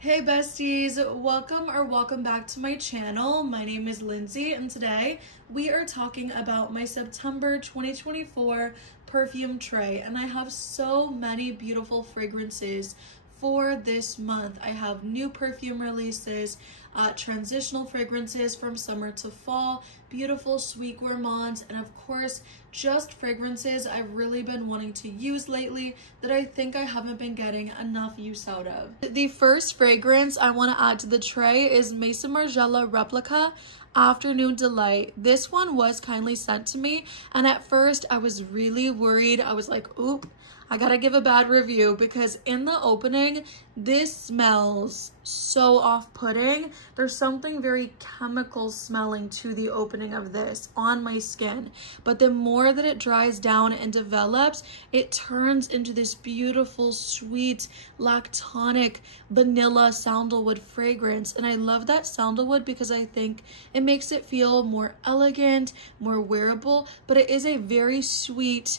Hey besties, welcome back to my channel. My name is Lindsay and today we are talking about my September 2024 perfume tray, and I have so many beautiful fragrances for this month. I have new perfume releases, transitional fragrances from summer to fall, beautiful sweet gourmands, and of course just fragrances I've really been wanting to use lately that I think I haven't been getting enough use out of. The first fragrance I want to add to the tray is Maison Margiela Replica Afternoon Delight. This one was kindly sent to me, and at first I was really worried. I was like, oop, I gotta give a bad review, because in the opening this smells so off-putting. There's something very chemical smelling to the opening of this on my skin, but the more that it dries down and develops, it turns into this beautiful sweet lactonic vanilla sandalwood fragrance. And I love that sandalwood because I think it makes it feel more elegant, more wearable, but it is a very sweet,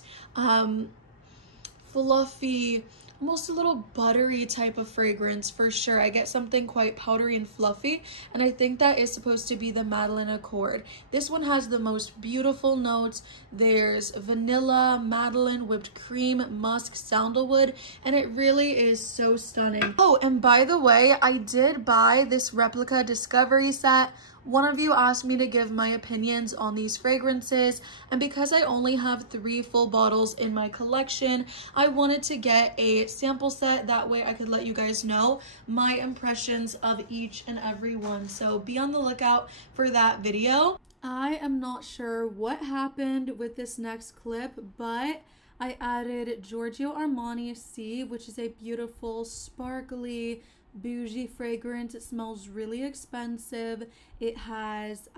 fluffy, almost a little buttery type of fragrance for sure. I get something quite powdery and fluffy, and I think that is supposed to be the Madeleine Accord. This one has the most beautiful notes. There's vanilla, Madeleine, whipped cream, musk, sandalwood, and it really is so stunning. Oh, and by the way, I did buy this replica discovery set. One of you asked me to give my opinions on these fragrances, and because I only have 3 full bottles in my collection, I wanted to get a sample set. That way I could let you guys know my impressions of each and every one. So be on the lookout for that video. I am not sure what happened with this next clip, but I added Giorgio Armani C, which is a beautiful, sparkly, bougie fragrance. It smells really expensive. It has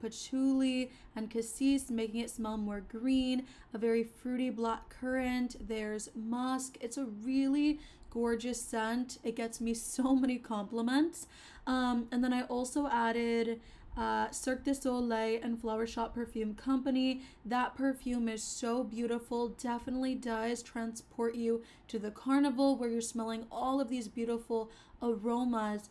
patchouli and cassis, making it smell more green, a very fruity black currant. There's musk. It's a really gorgeous scent. It gets me so many compliments. And then I also added Cirque du Soleil and Flower Shop Perfume Company. That perfume is so beautiful, definitely does transport you to the carnival where you're smelling all of these beautiful aromas,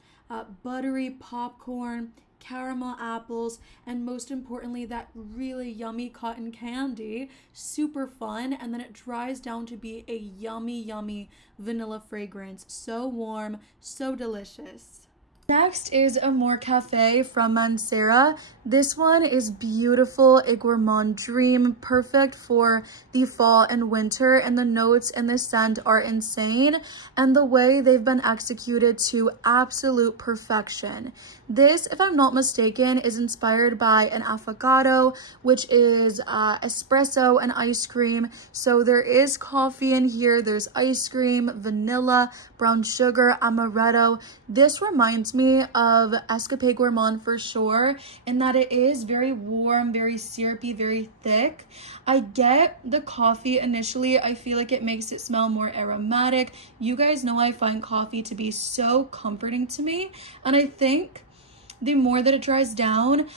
buttery popcorn, caramel apples, and most importantly that really yummy cotton candy. Super fun. And then it dries down to be a yummy vanilla fragrance. So warm, so delicious. Next is Amore Cafe from Manera. This one is beautiful, a gourmand dream, perfect for the fall and winter, and the notes in this scent are insane, and the way they've been executed to absolute perfection. This, if I'm not mistaken, is inspired by an affogato, which is espresso and ice cream. So there is coffee in here, there's ice cream, vanilla, brown sugar, amaretto. This reminds me of Escapade Gourmand for sure, in that it is very warm, very syrupy, very thick. I get the coffee initially. I feel like it makes it smell more aromatic. You guys know I find coffee to be so comforting to me, and I think the more that it dries down,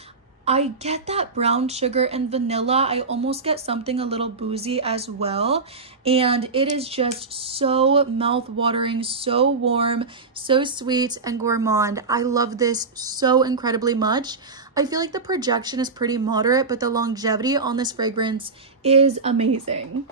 I get that brown sugar and vanilla. I almost get something a little boozy as well. And it is just so mouth-watering, so warm, so sweet and gourmand. I love this so incredibly much. I feel like the projection is pretty moderate, but the longevity on this fragrance is amazing.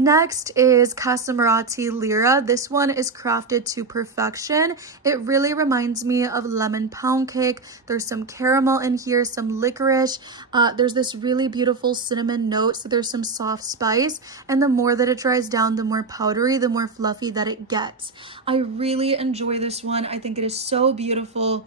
Next is Casamarati Lira. This one is crafted to perfection. It really reminds me of lemon pound cake. There's some caramel in here, some licorice. There's this really beautiful cinnamon note, so there's some soft spice. And the more that it dries down, the more powdery, the more fluffy that it gets. I really enjoy this one. I think it is so beautiful.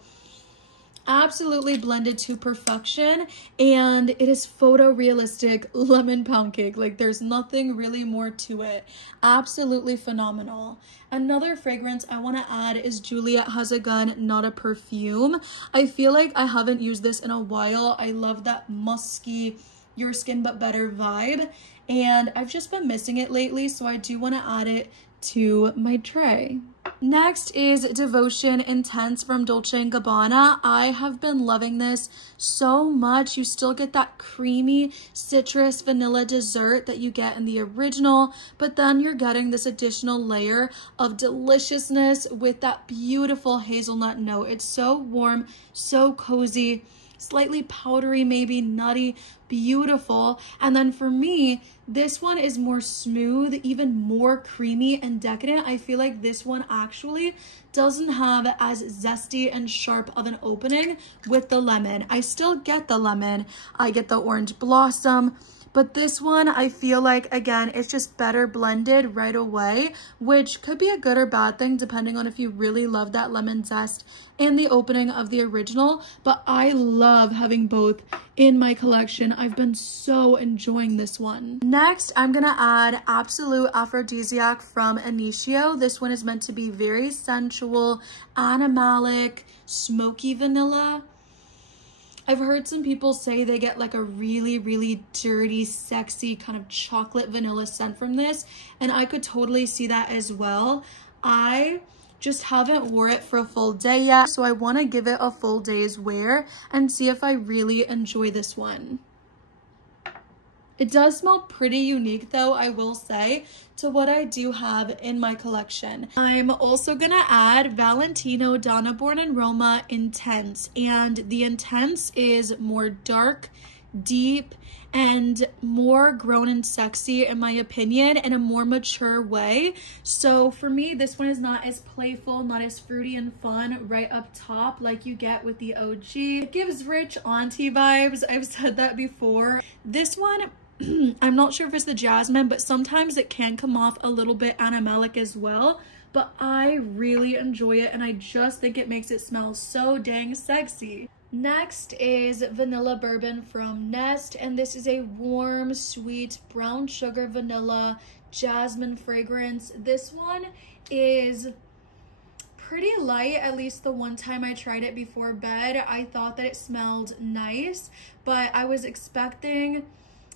Absolutely blended to perfection, and it is photorealistic lemon pound cake. Like, there's nothing really more to it. Absolutely phenomenal. Another fragrance I want to add is Juliet Has a Gun Not a Perfume. I feel like I haven't used this in a while. I love that musky, your skin but better vibe, and I've just been missing it lately, so I do want to add it to my tray. Next is Devotion Intense from Dolce & Gabbana. I have been loving this so much. You still get that creamy citrus vanilla dessert that you get in the original, but then you're getting this additional layer of deliciousness with that beautiful hazelnut note. It's so warm, so cozy, slightly powdery, maybe nutty, beautiful. And then for me, this one is more smooth, even more creamy and decadent. I feel like this one actually doesn't have as zesty and sharp of an opening with the lemon. I still get the lemon, I get the orange blossom, but this one, I feel like, again, it's just better blended right away, which could be a good or bad thing depending on if you really love that lemon zest in the opening of the original. But I love having both in my collection. I've been so enjoying this one. Next, I'm gonna add Absolute Aphrodisiac from Initio. This one is meant to be very sensual, animalic, smoky vanilla. I've heard some people say they get like a really, really dirty, sexy kind of chocolate vanilla scent from this, and I could totally see that as well. I just haven't wore it for a full day yet, so I want to give it a full day's wear and see if I really enjoy this one. It does smell pretty unique though, I will say, to what I do have in my collection. I'm also gonna add Valentino Donna Born in Roma Intense, and the Intense is more dark, deep, and more grown and sexy in my opinion, in a more mature way. So for me, this one is not as playful, not as fruity and fun right up top like you get with the OG. It gives rich auntie vibes, I've said that before. This one, I'm not sure if it's the jasmine, but sometimes it can come off a little bit animalic as well, but I really enjoy it and I just think it makes it smell so dang sexy. Next is Vanilla Bourbon from Nest, and this is a warm, sweet, brown sugar vanilla jasmine fragrance. This one is pretty light, at least the one time I tried it before bed. I thought that it smelled nice, but I was expecting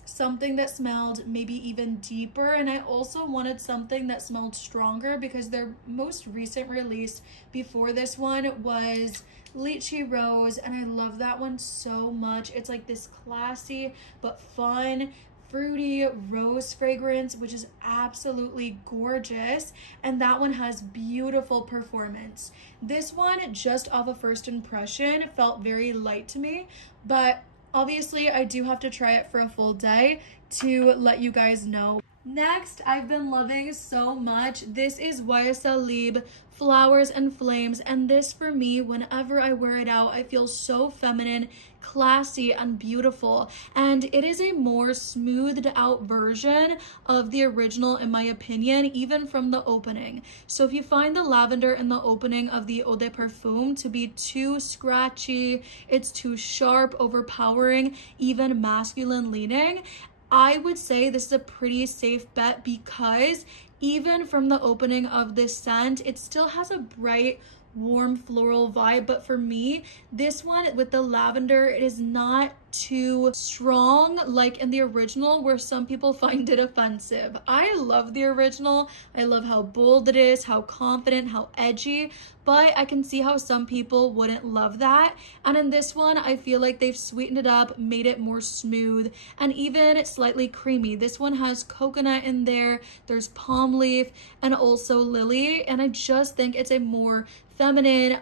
something that smelled maybe even deeper, and I also wanted something that smelled stronger because their most recent release before this one was Lychee Rose, and I love that one so much. It's like this classy but fun fruity rose fragrance, which is absolutely gorgeous, and that one has beautiful performance. This one, just off a first impression, felt very light to me, but obviously I do have to try it for a full day to let you guys know. Next, I've been loving so much. This is YSL Libre Flowers and Flames, and this for me, whenever I wear it out, I feel so feminine, classy, and beautiful. And it is a more smoothed out version of the original in my opinion, even from the opening. So if you find the lavender in the opening of the Eau de Perfume to be too scratchy, it's too sharp, overpowering, even masculine leaning, I would say this is a pretty safe bet, because even from the opening of this scent, it still has a bright, warm floral vibe. But for me, this one with the lavender, it is not too strong like in the original, where some people find it offensive. I love the original. I love how bold it is, how confident, how edgy, but I can see how some people wouldn't love that. And in this one, I feel like they've sweetened it up, made it more smooth, and even slightly creamy. This one has coconut in there, there's palm leaf, and also lily, and I just think it's a more feminine,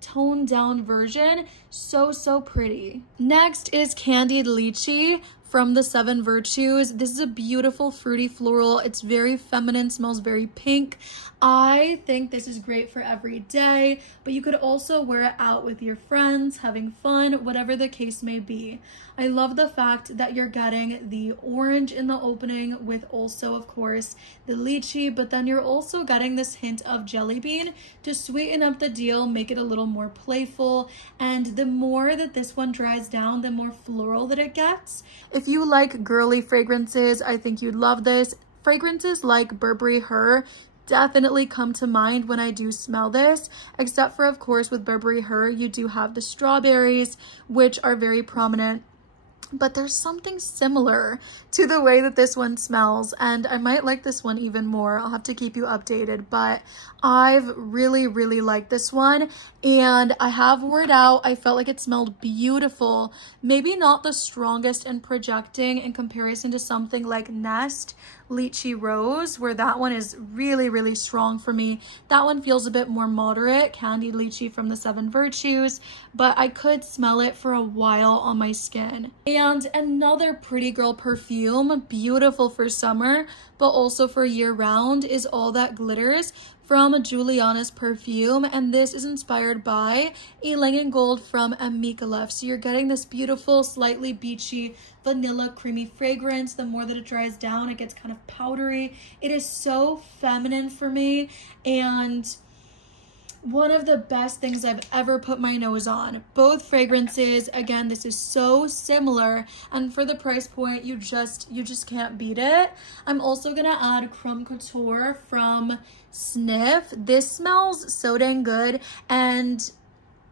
toned down version. So pretty. Next is Candi Luchi from the Seven Virtues. This is a beautiful fruity floral. It's very feminine, smells very pink. I think this is great for every day, but you could also wear it out with your friends, having fun, whatever the case may be. I love the fact that you're getting the orange in the opening with also, of course, the lychee, but then you're also getting this hint of jelly bean to sweeten up the deal, make it a little more playful, and the more that this one dries down, the more floral that it gets. If you like girly fragrances, I think you'd love this. Fragrances like Burberry Her definitely come to mind when I do smell this, except for, of course, with Burberry Her, you do have the strawberries, which are very prominent. but there's something similar to the way that this one smells, and I might like this one even more. I'll have to keep you updated, but I've really liked this one, and I have wore it out. I felt like it smelled beautiful. Maybe not the strongest and projecting in comparison to something like Nest Lychee Rose, where that one is really strong for me. That one feels a bit more moderate, Candied Lychee from the Seven Virtues, but I could smell it for a while on my skin. And another pretty girl perfume, beautiful for summer, but also for year round, is All That Glitters from Juliana's Perfume, and this is inspired by Ylang and Gold from Amicalef. So you're getting this beautiful, slightly beachy, vanilla creamy fragrance. The more that it dries down, it gets kind of powdery. It is so feminine for me, and one of the best things I've ever put my nose on. Both fragrances, again, this is so similar, and for the price point, you just can't beat it. I'm also gonna add Crumb Couture from Sniff. This smells so dang good, and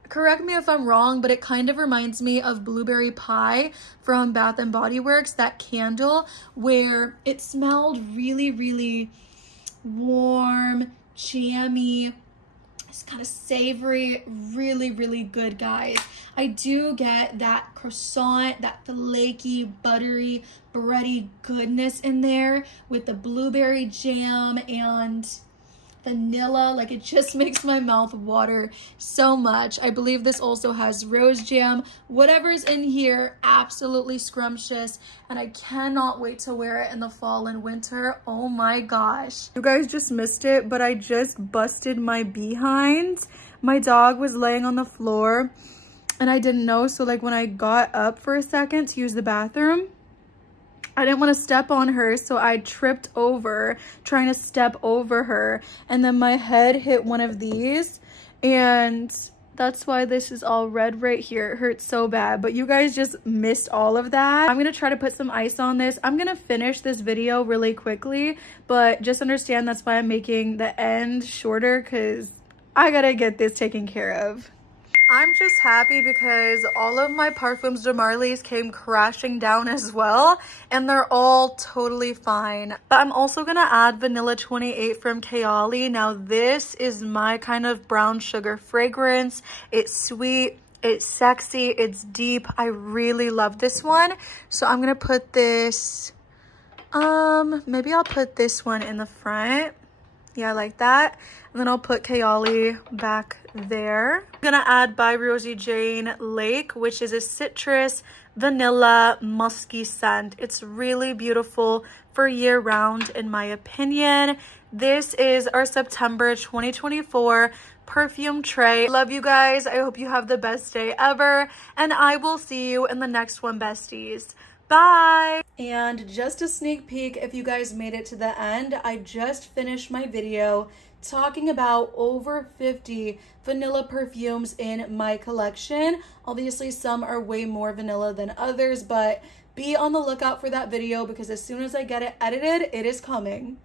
correct me if I'm wrong, but it kind of reminds me of Blueberry Pie from Bath and Body Works, that candle, where it smelled really warm, jammy. It's kind of savory, really good, guys. I do get that croissant, that flaky, buttery, bready goodness in there with the blueberry jam and vanilla. Like, it just makes my mouth water so much. I believe this also has rose jam. Whatever's in here, absolutely scrumptious, and I cannot wait to wear it in the fall and winter. Oh my gosh. You guys just missed it, but I just busted my behind. My dog was laying on the floor and I didn't know, so like when I got up for a second to use the bathroom, I didn't want to step on her, so I tripped over trying to step over her, and then my head hit one of these, and that's why this is all red right here. It hurts so bad, but you guys just missed all of that. I'm gonna try to put some ice on this. I'm gonna finish this video really quickly, but just understand that's why I'm making the end shorter, because I gotta get this taken care of. I'm just happy because all of my Parfums de Marly's came crashing down as well, and they're all totally fine. But I'm also gonna add Vanilla 28 from Kayali. Now this is my kind of brown sugar fragrance. It's sweet, it's sexy, it's deep. I really love this one. So I'm gonna put this, maybe I'll put this one in the front. Yeah, I like that. And then I'll put Kayali back there. I'm gonna add by Rosie Jane Lake, which is a citrus, vanilla, musky scent. It's really beautiful for year round, in my opinion. This is our September 2024 perfume tray. Love you guys. I hope you have the best day ever, and I will see you in the next one, besties. Bye! And just a sneak peek, if you guys made it to the end, I just finished my video talking about over 50 vanilla perfumes in my collection. Obviously, some are way more vanilla than others, but be on the lookout for that video because as soon as I get it edited, it is coming.